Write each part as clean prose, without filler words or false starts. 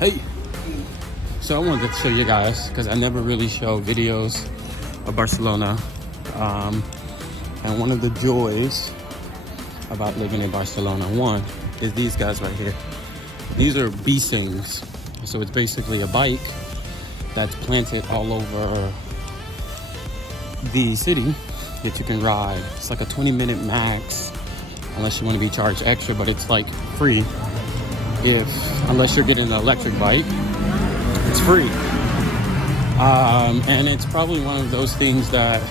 Hey, so I wanted to show you guys because I never really show videos of Barcelona, and one of the joys about living in Barcelona, one, is these guys right here. These are bicings, so it's basically a bike that's planted all over the city that you can ride. It's like a 20-minute max, unless you want to be charged extra, but it's like free. Unless you're getting an electric bike, it's free. And it's probably one of those things that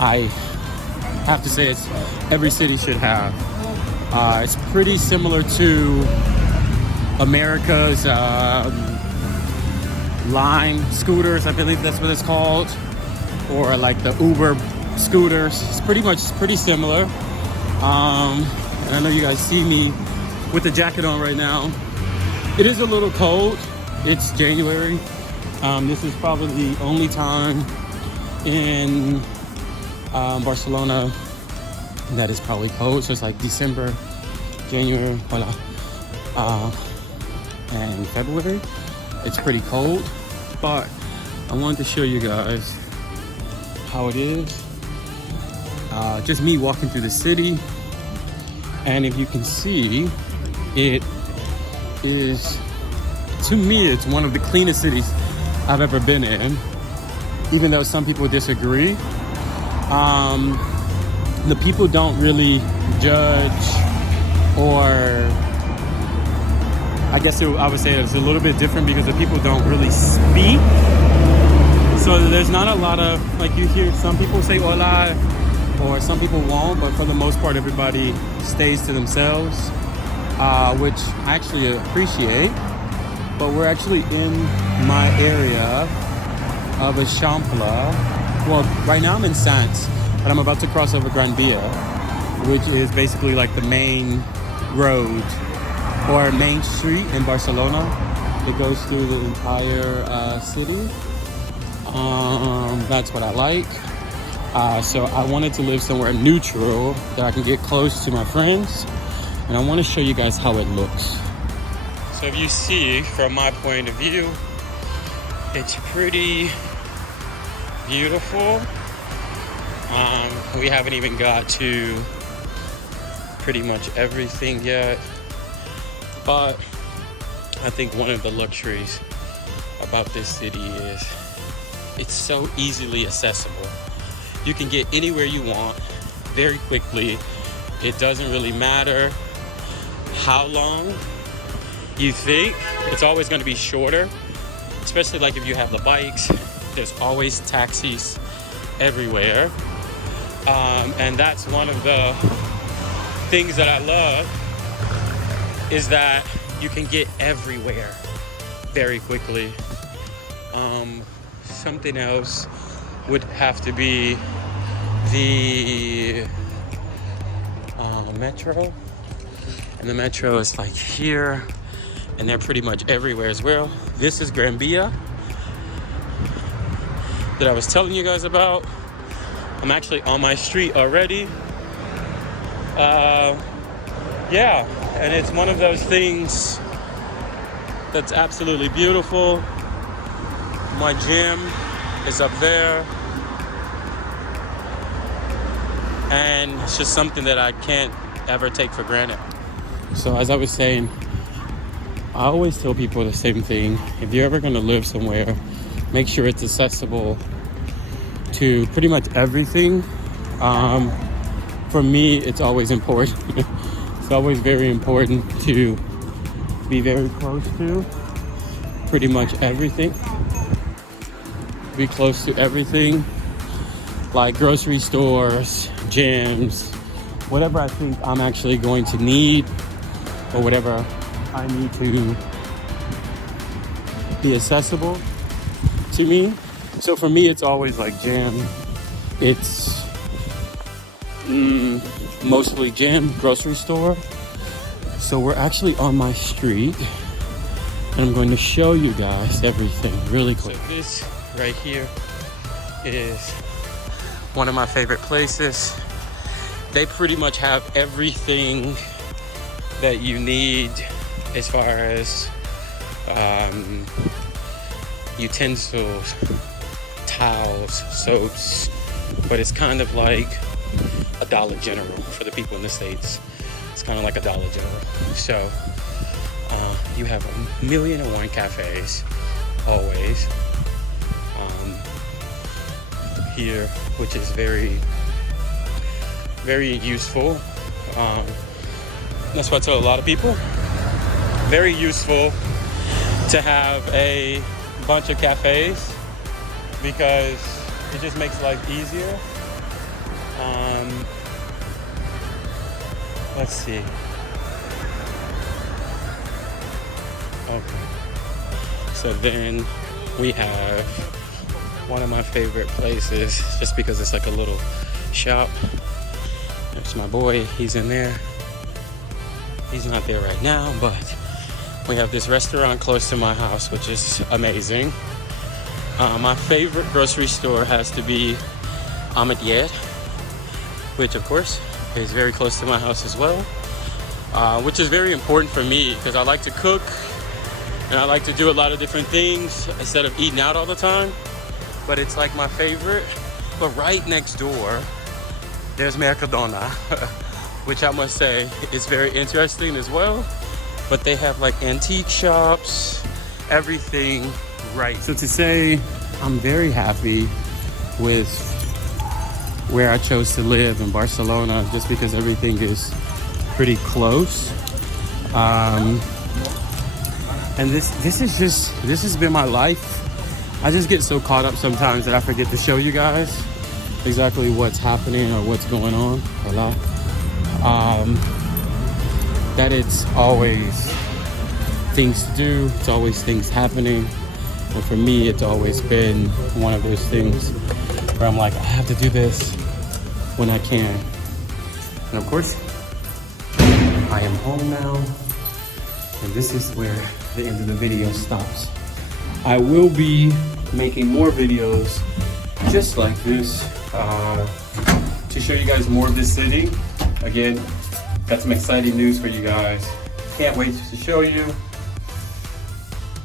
I have to say every city should have. It's pretty similar to America's Lime scooters, I believe that's what it's called, or like the Uber scooters. It's pretty similar. And I know you guys see me with the jacket on right now. It is a little cold. It's January. This is probably the only time in Barcelona that is probably cold. So it's like December, January, and February. It's pretty cold, but I wanted to show you guys how it is. Just me walking through the city, and if you can see, it is, to me, it's one of the cleanest cities I've ever been in, even though some people disagree. The people don't really judge, or I guess I would say it's a little bit different because the people don't really speak. So there's not a lot of, like, you hear some people say hola, or some people won't, but for the most part, everybody stays to themselves, which I actually appreciate. But we're actually in my area of Eixample. Well, right now I'm in Sants, but I'm about to cross over Gran Via, which is basically like the main road or main street in Barcelona. It goes through the entire city. That's what I like. So I wanted to live somewhere neutral that I can get close to my friends, and I want to show you guys how it looks. So if you see from my point of view, it's pretty beautiful. We haven't even got to pretty much everything yet, but I think one of the luxuries about this city is it's so easily accessible. You can get anywhere you want very quickly. It doesn't really matter how long you think. It's always going to be shorter, especially like if you have the bikes. There's always taxis everywhere. And that's one of the things that I love, is that you can get everywhere very quickly. Something else would have to be the metro. And the metro is like here, and they're pretty much everywhere as well. This is Gran Via that I was telling you guys about. I'm actually on my street already. Yeah, and it's one of those things that's absolutely beautiful. My gym is up there, and it's just something that I can't ever take for granted. So as I was saying, I always tell people the same thing. If you're ever going to live somewhere, make sure it's accessible to pretty much everything. For me, it's always important. It's always very important to be very close to pretty much everything. Be close to everything, like grocery stores, gyms, whatever I think I'm actually going to need, or whatever I need to be accessible to me. So for me, it's always like gym. It's mostly gym, grocery store. So we're actually on my street, and I'm going to show you guys everything really quick. So this right here is one of my favorite places. They pretty much have everything that you need as far as utensils, towels, soaps, but it's kind of like a Dollar General for the people in the States. It's kind of like a Dollar General. So you have 1,000,001 cafes always here, which is very, very useful. That's what I tell a lot of people. Very useful to have a bunch of cafes because it just makes life easier. Let's see. Okay. So then we have one of my favorite places, just because it's like a little shop. There's my boy, he's in there. He's not there right now, but we have this restaurant close to my house, which is amazing. My favorite grocery store has to be Ahmed, which of course is very close to my house as well, which is very important for me because I like to cook and I like to do a lot of different things instead of eating out all the time. But it's like my favorite. But right next door, there's Mercadona, which I must say is very interesting as well. But they have like antique shops, everything right. So to say I'm very happy with where I chose to live in Barcelona, just because everything is pretty close. And this has been my life. I just get so caught up sometimes that I forget to show you guys exactly what's happening or what's going on. That it's always things to do, it's always things happening. And for me, it's always been one of those things where I'm like, I have to do this when I can. And of course, I am home now. And this is where the end of the video stops. I will be making more videos just like this to show you guys more of this city. Again, got some exciting news for you guys. Can't wait to show you.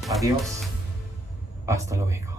Adios. Hasta luego.